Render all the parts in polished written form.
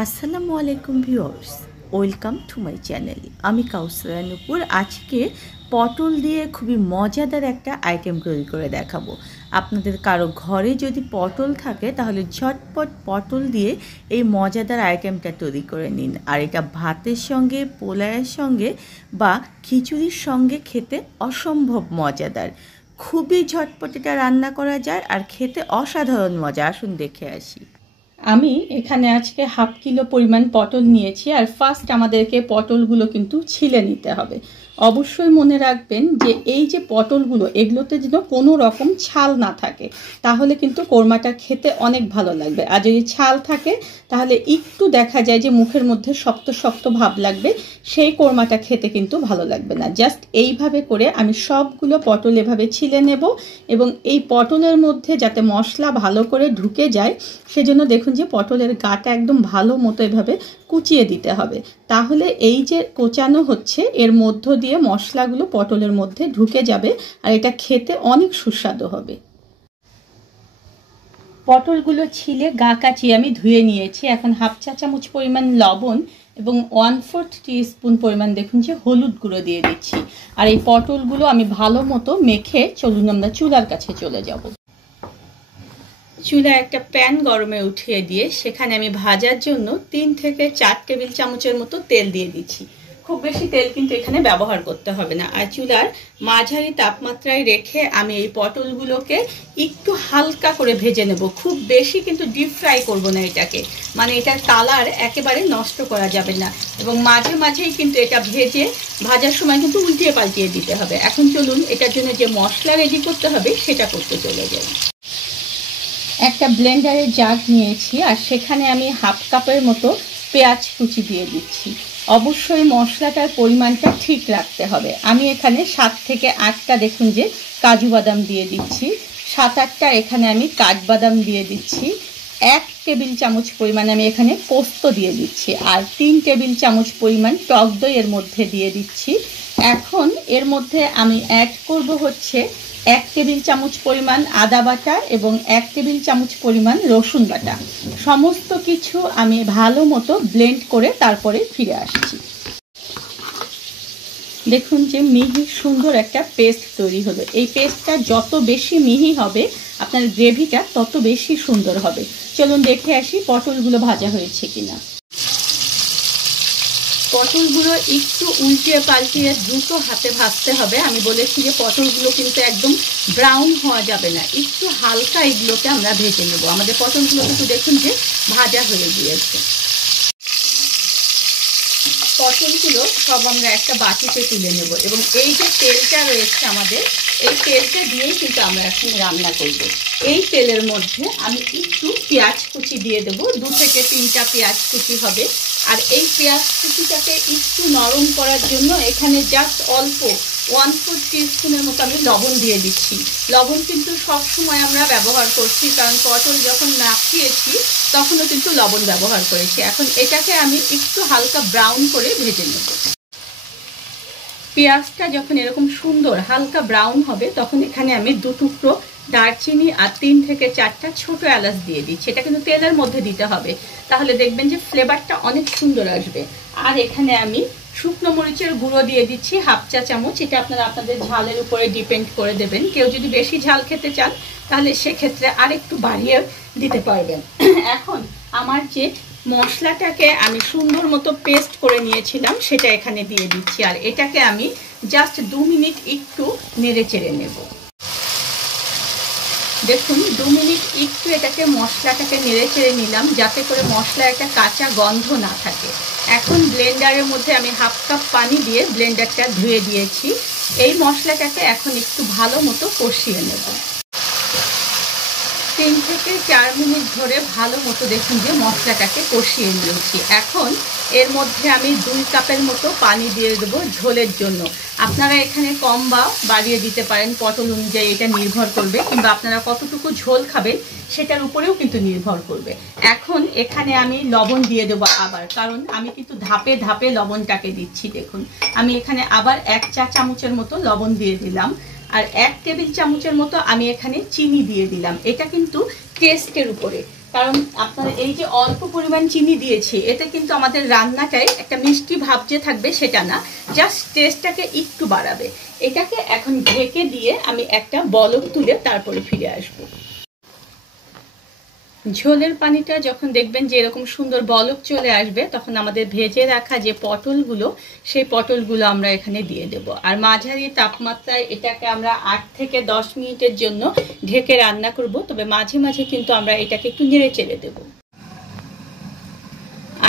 আসসালামু আলাইকুম viewers, welcome to my channel. আমি কাউসারা নূপুর। আজকে পটল দিয়ে খুবই মজাদার একটা আইটেম তৈরি করে দেখাবো। আপনাদের কারো ঘরে যদি পটল থাকে তাহলে ঝটপট পটল দিয়ে এই মজাদার আইটেমটা তৈরি করে নিন। আর এটা ভাতের সঙ্গে, পোলাওয়ের সঙ্গে বা খিচুড়ির সঙ্গে খেতে অসম্ভব মজাদার। খুবই ঝটপট এটা রান্না করা যায় আর খেতে অসাধারণ মজা। আসুন দেখে আসি। আমি এখানে আজকে হাফ কিলো পরিমাণ পটল নিয়েছি। আর ফার্স্ট আমাদেরকে পটলগুলো কিন্তু ছিলে নিতে হবে। অবশ্যই মনে রাখবেন যে এই যে পটলগুলো, এগুলোতে যেন কোনো রকম ছাল না থাকে, তাহলে কিন্তু কোরমাটা খেতে অনেক ভালো লাগবে। আর যদি ছাল থাকে তাহলে একটু দেখা যায় যে মুখের মধ্যে শক্ত শক্ত ভাব লাগবে, সেই কোরমাটা খেতে কিন্তু ভালো লাগবে না। জাস্ট এইভাবে করে আমি সবগুলো পটল এভাবে ছিলে নেব এবং এই পটলের মধ্যে যাতে মশলা ভালো করে ঢুকে যায় সেজন্য দেখুন যে পটলের গাটা একদম ভালো মতো এভাবে কুচিয়ে দিতে হবে। তাহলে এই যে কোচানো হচ্ছে এর মধ্য দিয়ে মশলাগুলো পটলের মধ্যে ঢুকে যাবে আর এটা খেতে অনেক সুস্বাদু হবে। পটলগুলো ছিলে গা কাচিয়ে আমি ধুয়ে নিয়েছি। এখন হাফ চা চামচ পরিমাণ লবণ এবং 1/4 টিস্পুন পরিমাণ দেখুন যে হলুদ গুঁড়ো দিয়ে দিচ্ছি। আর এই পটলগুলো আমি ভালো মতো মেখে চলুন আমরা চুলার কাছে চলে যাব। চুলায় একটা প্যান গরমে উঠিয়ে দিয়ে সেখানে আমি ভাজার জন্য 3 থেকে 4 টেবিল চামচের মতো তেল দিয়ে দিচ্ছি। খুব বেশি তেল কিন্তু এখানে ব্যবহার করতে হবে না। আর চুলার মাঝারি তাপমাত্রায় রেখে আমি এই পটলগুলোকে একটু হালকা করে ভেজে নেব। খুব বেশি কিন্তু ডিপ ফ্রাই করব না এটাকে, মানে এটার কালার একেবারে নষ্ট করা যাবে না। এবং মাঝে মাঝেই কিন্তু এটা ভাজার সময় কিন্তু উল্টিয়ে পাল্টিয়ে দিতে হবে। এখন চলুন এটার জন্য যে মশলা রেডি করতে হবে সেটা করতে চলে যাই। একটা ব্লেন্ডারের জার নিয়েছি আর সেখানে আমি হাফ কাপের মতো পেঁয়াজ কুচি দিয়ে দিচ্ছি। অবশ্যই মশলাটার পরিমাণটা ঠিক রাখতে হবে। আমি এখানে 7 থেকে 8টা দেখুন যে কাজু বাদাম দিয়ে দিচ্ছি, 7-8টা এখানে আমি কাঠবাদাম দিয়ে দিচ্ছি, 1 টেবিল চামচ পরিমাণ আমি এখানে পোস্ত দিয়ে দিচ্ছি, আর 3 টেবিল চামচ পরিমাণ টক দই এর মধ্যে দিয়ে দিচ্ছি। এখন এর মধ্যে আমি অ্যাড করব হচ্ছে 1 টেবিল চামচ পরিমাণ আদা বাটা এবং 1 টেবিল চামচ পরিমাণ রসুন বাটা। সমস্ত কিছু আমি ভালো মতো ব্লেন্ড করে তারপরে ফিরে আসছি। দেখুন যে মিহি সুন্দর একটা পেস্ট তৈরি হলো। এই পেস্টটা যত বেশি মিহি হবে আপনার গ্রেভিটা তত বেশি সুন্দর হবে। চলুন দেখে আসি পটলগুলো ভাজা হয়েছে কিনা। পটলগুলো একটু উল্টিয়ে পাল্টিয়ে দ্রুত হাতে ভাজতে হবে। আমি বলেছি যে পটলগুলো কিন্তু একদম ব্রাউন হওয়া যাবে না, একটু হালকা এগুলোকে আমরা ভেজে নেব। আমাদের পটলগুলো কিন্তু দেখুন যে ভাজা হয়ে গিয়েছে। পটলগুলো সব আমরা একটা বাটিতে তুলে নেব এবং এই যে তেলটা রয়েছে আমাদের, এই তেলটা দিয়েই কিন্তু আমরা এখন রান্না করব। এই তেলের মধ্যে আমি একটু পেঁয়াজ কুচি দিয়ে দেবো, 2 থেকে 3টা পেঁয়াজ কুচি হবে। আর এই পেঁয়াজ কুচিটাকে একটু নরম করার জন্য এখানে জাস্ট অল্প 1/4 টিস্পুনের মতো আমি লবণ দিয়ে দিচ্ছি। লবণ কিন্তু সবসময় আমরা ব্যবহার করছি, কারণ পটল যখন মাখিয়েছি তখনও কিন্তু লবণ ব্যবহার করেছি। এখন এটাকে আমি একটু হালকা ব্রাউন করে ভেজে নেব। পেঁয়াজটা যখন এরকম সুন্দর হালকা ব্রাউন হবে তখন এখানে আমি 2 টুকরো দারচিনি আর 3 থেকে 4টা ছোট এলাচ দিয়ে দিচ্ছি। এটা কিন্তু তেলের মধ্যে দিতে হবে, তাহলে দেখবেন যে ফ্লেভারটা অনেক সুন্দর আসবে। আর এখানে আমি শুকনো মরিচের গুঁড়ো দিয়ে দিচ্ছি হাফ চা চামচ। এটা আপনারা আপনাদের ঝালের উপরে ডিপেন্ড করে দেবেন। কেউ যদি বেশি ঝাল খেতে চান তাহলে সেক্ষেত্রে আর একটু বাড়িয়ে দিতে পারবেন। এখন আমার যে মশলাটাকে আমি সুন্দর মতো পেস্ট করে নিয়েছিলাম সেটা এখানে দিয়ে দিচ্ছি। আর এটাকে আমি জাস্ট 2 মিনিট একটু নেড়ে চেড়ে নেব। দেখুন 2 মিনিট একটু এটাকে মশলাটাকে নেড়ে চেড়ে নিলাম যাতে করে মশলা একটা কাঁচা গন্ধ না থাকে। এখন ব্লেন্ডারের মধ্যে আমি হাফ কাপ পানি দিয়ে ব্লেন্ডারটা ধুয়ে দিয়েছি। এই মশলাটাকে এখন একটু ভালো মতো কষিয়ে নেব। 3 থেকে 4 মিনিট ধরে ভালো মতো দেখুন যে মশলাটাকে কষিয়ে নিয়েছি। এখন এর মধ্যে আমি 2 কাপের মতো পানি দিয়ে দেবো ঝোলের জন্য। আপনারা এখানে কম বা বাড়িয়ে দিতে পারেন, পটল অনুযায়ী এটা নির্ভর করবে, কিংবা আপনারা কতটুকু ঝোল খাবেন সেটার উপরেও কিন্তু নির্ভর করবে। এখন এখানে আমি লবণ দিয়ে দেবো আবার, কারণ আমি কিন্তু ধাপে ধাপে লবণটাকে দিচ্ছি। দেখুন আমি এখানে আবার 1 চা চামচের মতো লবণ দিয়ে দিলাম। আর 1 টেবিল চামচের মতো আমি এখানে চিনি দিয়ে দিলাম। এটা কিন্তু টেস্টের উপরে, কারণ আপনার এই যে অল্প পরিমাণ চিনি দিয়েছি, এতে কিন্তু আমাদের রান্নাটায় একটা মিষ্টি ভাব যে থাকবে সেটা না, জাস্ট টেস্টটাকে একটু বাড়াবে। এটাকে এখন ঢেকে দিয়ে আমি একটা বলক তুলে তারপরে ফিরে আসবো। ঝোলের পানিটা যখন দেখবেন যে এরকম সুন্দর বলক চলে আসবে, তখন আমাদের ভেজে রাখা যে পটলগুলো, সেই পটলগুলো আমরা এখানে দিয়ে দেব। আর মাঝারি তাপমাত্রায় এটাকে আমরা 8 থেকে 10 মিনিটের জন্য ঢেকে রান্না করব। তবে মাঝে মাঝে কিন্তু আমরা এটাকে একটু নেড়ে চেড়ে দেবো।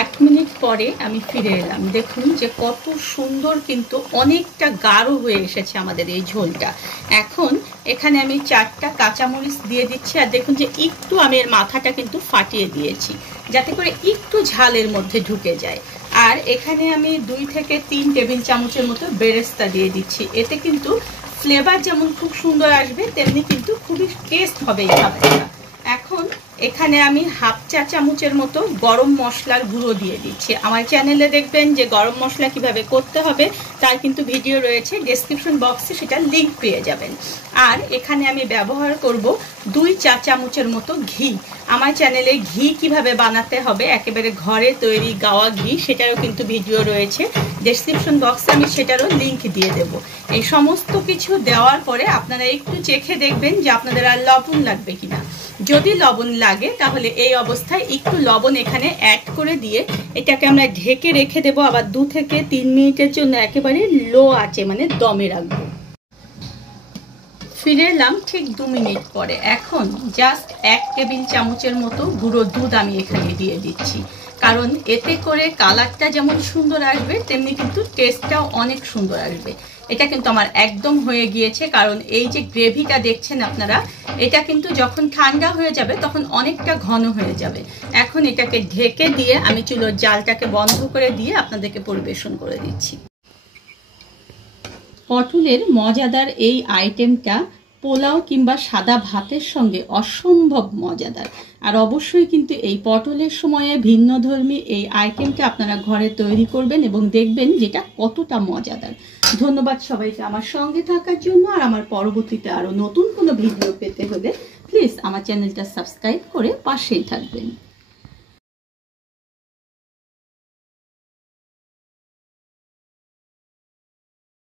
8 মিনিট পরে আমি ফিরে এলাম। দেখুন যে কত সুন্দর, কিন্তু অনেকটা গাঢ় হয়ে এসেছে আমাদের এই ঝোলটা। এখন এখানে আমি 4টা কাঁচামরিচ দিয়ে দিচ্ছি। আর দেখুন যে একটু আমি এর মাথাটা কিন্তু ফাটিয়ে দিয়েছি, যাতে করে একটু ঝালের মধ্যে ঢুকে যায়। আর এখানে আমি 2 থেকে 3 টেবিল চামচের মতো বেরেস্তা দিয়ে দিচ্ছি। এতে কিন্তু ফ্লেভার যেমন খুব সুন্দর আসবে, তেমনি কিন্তু খুবই টেস্ট হবে এই খাবারটা। এখন এখানে আমি 1/2 চা চামচের মতো গরম মশলার গুঁড়ো দিয়ে দিচ্ছি। আমার চ্যানেলে দেখবেন যে গরম মশলা কিভাবে করতে হবে তার কিন্তু ভিডিও রয়েছে, ডেসক্রিপশন বক্সে সেটা লিংক পেয়ে যাবেন। আর এখানে আমি ব্যবহার করব 2 চা চামচের মতো ঘি। আমার চ্যানেলে ঘি কিভাবে বানাতে হবে, একেবারে ঘরে তৈরি গাওয়া ঘি, সেটারও কিন্তু ভিডিও রয়েছে, ডেসক্রিপশন বক্সে আমি সেটারও লিংক দিয়ে দেব। এই সমস্ত কিছু দেওয়ার পরে আপনারা একটু চেখে দেখবেন যে আপনাদের আর লবণ লাগবে কিনা। যদি লবণ লাগে তাহলে এই অবস্থায় একটু লবণ এখানে অ্যাড করে দিয়ে এটাকে আমরা ঢেকে রেখে দেবো আবার 2 থেকে 3 মিনিটের জন্য, একেবারে লো আঁচে মানে দমে রাখবো। ফিরে এলাম ঠিক 2 মিনিট পরে। এখন জাস্ট 1 টেবিল চামচের মতো গুঁড়ো দুধ আমি এখানে দিয়ে দিচ্ছি, কারণ এতে করে কালারটা যেমন সুন্দর আসবে তেমনি কিন্তু টেস্টটাও অনেক সুন্দর আসবে। এটা কিন্তু আমার একদম হয়ে গিয়েছে, কারণ এই যে গ্রেভিটা দেখছেন আপনারা, এটা কিন্তু যখন ঠান্ডা হয়ে যাবে তখন অনেকটা ঘন হয়ে যাবে। এখন এটাকে ঢেকে দিয়ে আমি চুলোর জালটাকে বন্ধ করে দিয়ে আপনাদেরকে পরিবেশন করে দিচ্ছি। পটলের মজাদার এই আইটেমটা পোলাও কিংবা সাদা ভাতের সঙ্গে অসম্ভব মজাদার। আর অবশ্যই কিন্তু এই পটলের সময়ে ভিন্নধর্মী এই আইটেমটা আপনারা ঘরে তৈরি করবেন এবং দেখবেন যেটা কতটা মজাদার। ধন্যবাদ সবাইকে আমার সঙ্গে থাকার জন্য। আর আমার পরবর্তীতে আরও নতুন কোনো ভিডিও পেতে হলে প্লিজ আমার চ্যানেলটা সাবস্ক্রাইব করে পাশেই থাকবেন।